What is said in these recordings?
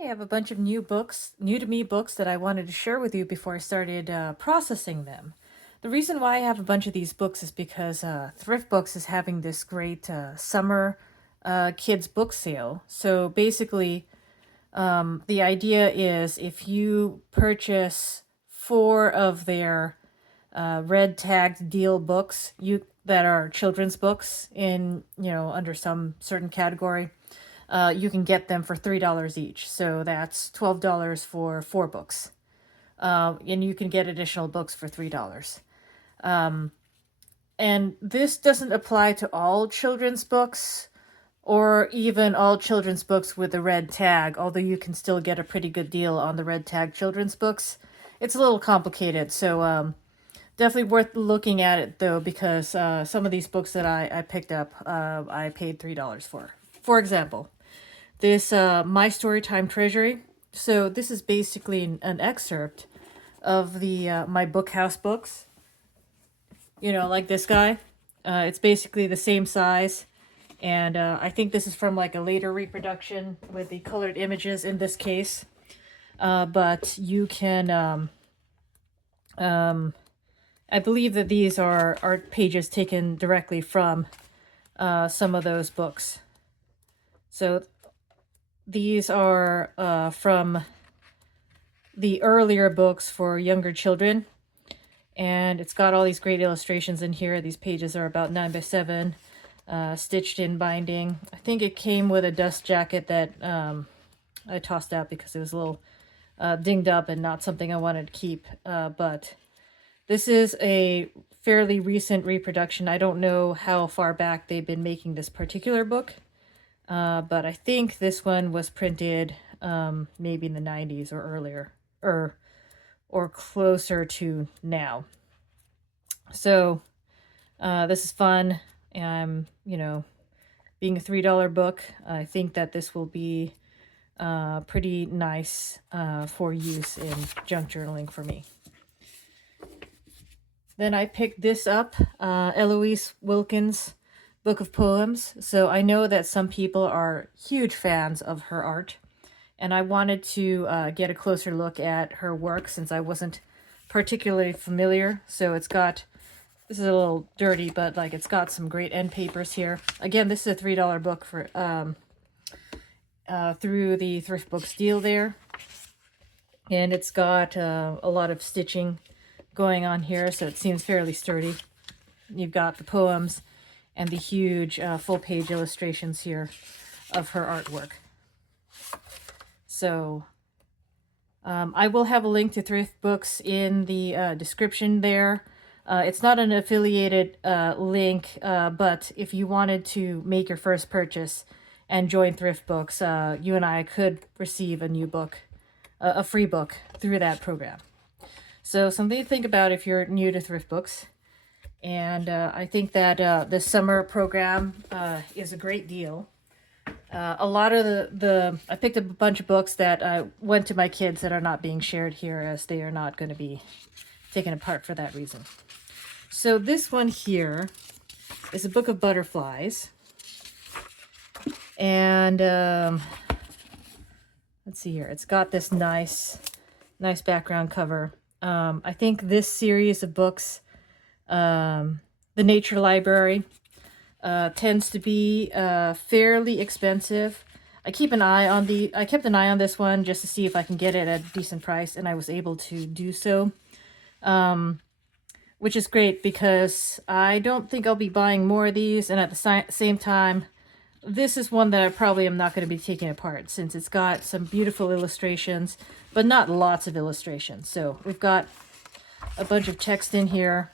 I have a bunch of new books, new to me books that I wanted to share with you before I started processing them. The reason why I have a bunch of these books is because Thriftbooks is having this great summer kids book sale. So basically, the idea is if you purchase four of their red tagged deal books, you that are children's books in under some certain category, you can get them for $3 each. So that's $12 for four books. And you can get additional books for $3. And this doesn't apply to all children's books or even all children's books with a red tag, although you can still get a pretty good deal on the red tag children's books. It's a little complicated, so definitely worth looking at it though, because some of these books that I picked up, I paid $3 for. For example, this My Storytime Treasury. So this is basically an excerpt of the My Bookhouse books. Like this guy. It's basically the same size. And I think this is from like a later reproduction with the colored images in this case. But you can, I believe that these are art pages taken directly from some of those books. So these are from the earlier books for younger children. And it's got all these great illustrations in here. These pages are about 9 by 7, stitched in binding. I think it came with a dust jacket that I tossed out because it was a little dinged up and not something I wanted to keep. But this is a fairly recent reproduction. I don't know how far back they've been making this particular book. But I think this one was printed maybe in the 90s or earlier, or closer to now. So this is fun. Being a $3 book, I think that this will be pretty nice for use in junk journaling for me. Then I picked this up, Eloise Wilkins' Book of Poems. So I know that some people are huge fans of her art, and I wanted to get a closer look at her work since I wasn't particularly familiar. So this is a little dirty, but like it's got some great end papers here. Again, this is a $3 book for through the Thriftbooks deal there. And it's got a lot of stitching going on here, so it seems fairly sturdy. You've got the poems and the huge full-page illustrations here of her artwork. So I will have a link to Thriftbooks in the description there. It's not an affiliated link, but if you wanted to make your first purchase and join Thriftbooks, you and I could receive a new book, a free book through that program. So something to think about if you're new to Thriftbooks. And I think that this summer program is a great deal. A lot of I picked up a bunch of books that I went to my kids that are not being shared here, as they are not going to be taken apart for that reason. So this one here is a book of butterflies. And let's see here. It's got this nice background cover. I think this series of books, the Nature Library, tends to be fairly expensive. I kept an eye on this one just to see if I can get it at a decent price, and I was able to do so. Which is great because I don't think I'll be buying more of these, and at the same time, this is one that I probably am not going to be taking apart since it's got some beautiful illustrations, but not lots of illustrations. So we've got a bunch of text in here,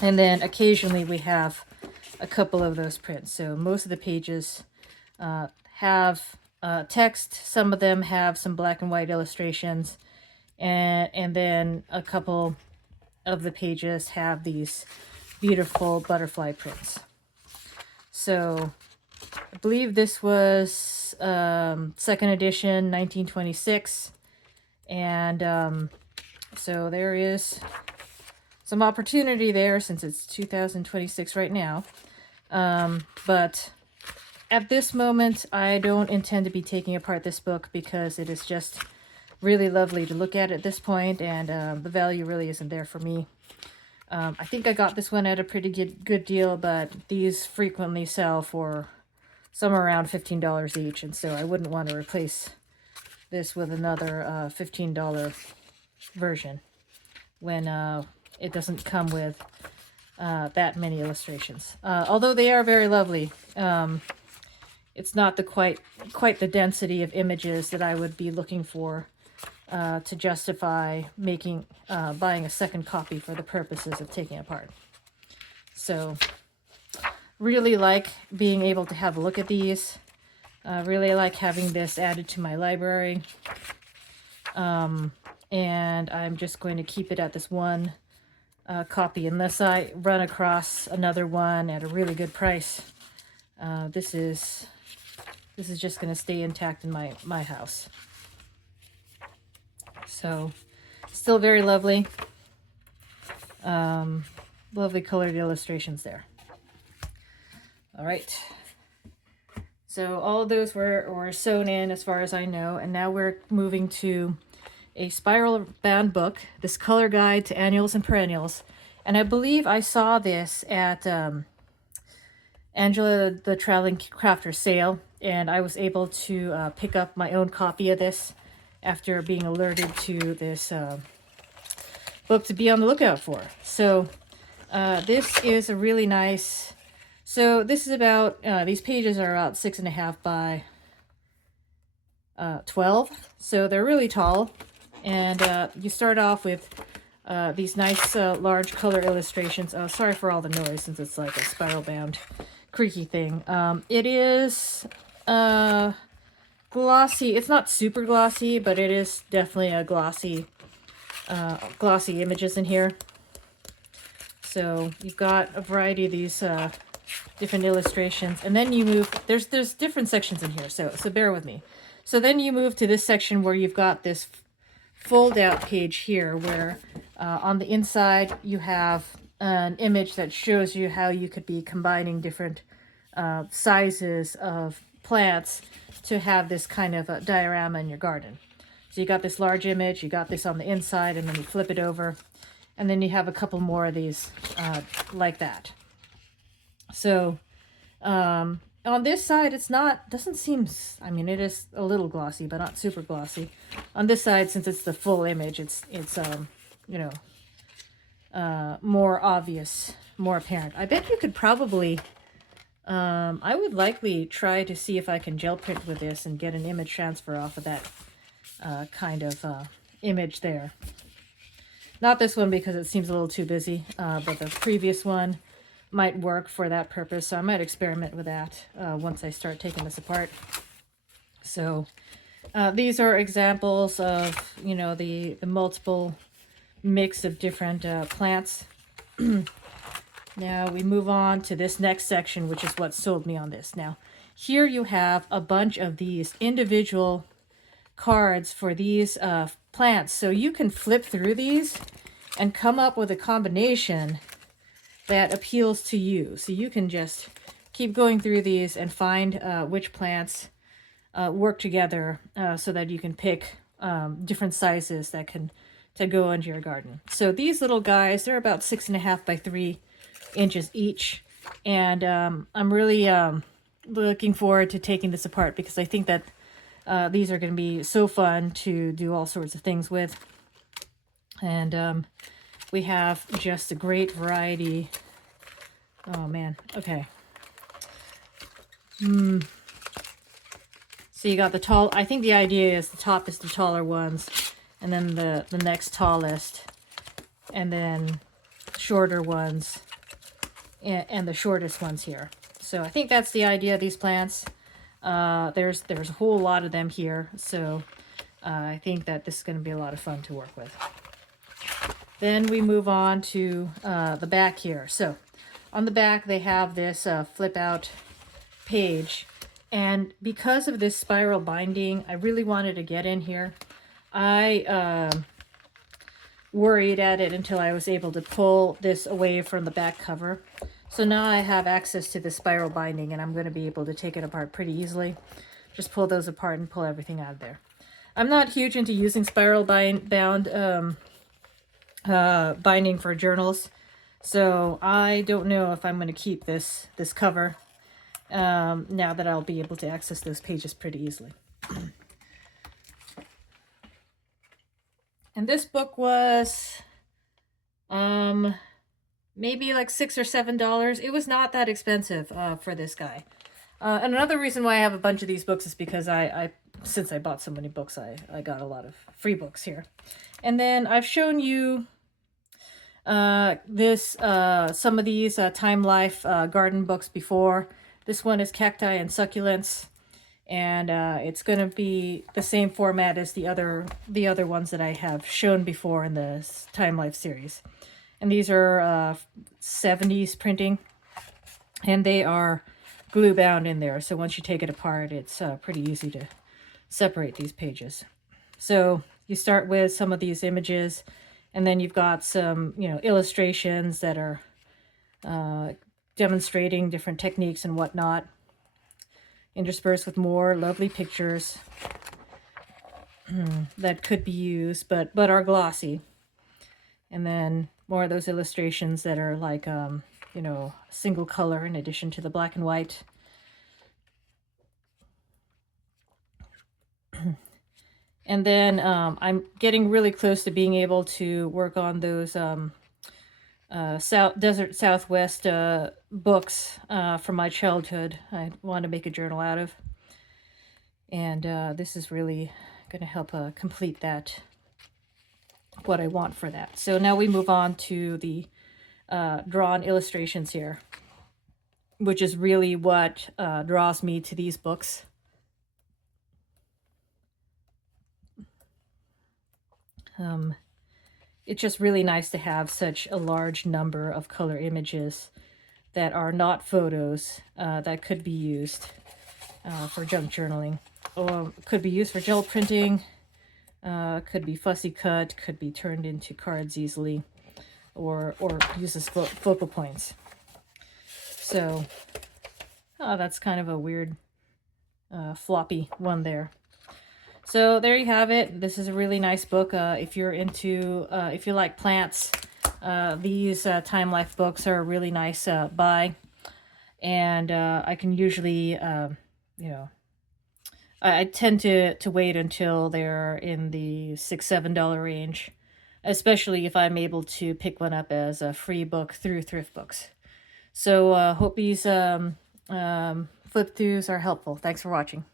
and then occasionally we have a couple of those prints. So most of the pages have text. Some of them have some black and white illustrations, and then a couple of the pages have these beautiful butterfly prints. So I believe this was second edition, 1926. And so there is some opportunity there since it's 2026 right now. But at this moment, I don't intend to be taking apart this book because it is just really lovely to look at this point, and the value really isn't there for me. I think I got this one at a pretty good deal, but these frequently sell for somewhere around $15 each, and so I wouldn't want to replace this with another $15 version when it doesn't come with that many illustrations. Although they are very lovely, it's not the quite the density of images that I would be looking for to justify buying a second copy for the purposes of taking apart. So really like being able to have a look at these. Really like having this added to my library. And I'm just going to keep it at this one copy unless I run across another one at a really good price. This is just going to stay intact in my house. So, still very lovely. Lovely colored illustrations there. All right. So all of those were sewn in as far as I know, and now we're moving to a spiral bound book, this color guide to annuals and perennials. And I believe I saw this at Angela the Traveling Crafter sale, and I was able to pick up my own copy of this after being alerted to this book to be on the lookout for. So this is a really nice, so this is about, these pages are about 6.5 by 12, so they're really tall, and you start off with these nice large color illustrations. Oh, sorry for all the noise since it's like a spiral bound creaky thing. It is glossy. It's not super glossy, but it is definitely a glossy images in here. So you've got a variety of these different illustrations, and then you move. There's different sections in here, so bear with me. So then you move to this section where you've got this fold out page here, where on the inside you have an image that shows you how you could be combining different sizes of plants to have this kind of a diorama in your garden. So you got this large image, you got this on the inside, and then you flip it over, and then you have a couple more of these like that. So on this side, it's not, doesn't seem, I mean, it is a little glossy, but not super glossy. On this side, since it's the full image, it's you know, more obvious, more apparent. I bet you could probably, I would likely try to see if I can gel print with this and get an image transfer off of that kind of image there. Not this one because it seems a little too busy, but the previous one might work for that purpose, so I might experiment with that once I start taking this apart. So these are examples of, you know, the multiple mix of different plants. Now we move on to this next section, which is what sold me on this. Now here you have a bunch of these individual cards for these plants, so you can flip through these and come up with a combination that appeals to you. So you can just keep going through these and find which plants work together so that you can pick different sizes that to go into your garden. So these little guys, they're about 6.5 by 3 inches each, and I'm really looking forward to taking this apart because I think that these are going to be so fun to do all sorts of things with. And we have just a great variety. Oh man, okay. So you got the tall, I think the idea is the top is the taller ones, and then the next tallest, and then shorter ones, and the shortest ones here. So I think that's the idea of these plants. There's a whole lot of them here, so I think that this is going to be a lot of fun to work with. Then we move on to the back here. So on the back they have this flip out page, and because of this spiral binding, I really wanted to get in here. I worried at it until I was able to pull this away from the back cover. So now I have access to the spiral binding, and I'm going to be able to take it apart pretty easily. Just pull those apart and pull everything out of there. I'm not huge into using spiral bound binding for journals, so I don't know if I'm going to keep this cover now that I'll be able to access those pages pretty easily. And this book was maybe like $6 or $7. It was not that expensive for this guy. And another reason why I have a bunch of these books is because since I bought so many books, I got a lot of free books here. And then I've shown you some of these Time Life garden books before. This one is Cacti and Succulents, and it's going to be the same format as the other ones that I have shown before in the Time Life series. And these are 70s printing, and they are glue bound in there, so once you take it apart, it's pretty easy to separate these pages. So you start with some of these images, and then you've got some, illustrations that are demonstrating different techniques and whatnot, interspersed with more lovely pictures that could be used, but are glossy. And then more of those illustrations that are like, single color in addition to the black and white. And then I'm getting really close to being able to work on those Desert Southwest books from my childhood. I want to make a journal out of. And this is really going to help complete that, what I want for that. So now we move on to the drawn illustrations here, which is really what draws me to these books. It's just really nice to have such a large number of color images that are not photos that could be used for junk journaling, or could be used for gel printing, could be fussy cut, could be turned into cards easily, or used as focal points. So, that's kind of a weird floppy one there. So there you have it. This is a really nice book. If you're into, if you like plants, these Time Life books are a really nice buy. And I can usually, I tend to wait until they're in the $6-7 range, especially if I'm able to pick one up as a free book through Thriftbooks. So hope these flip throughs are helpful. Thanks for watching.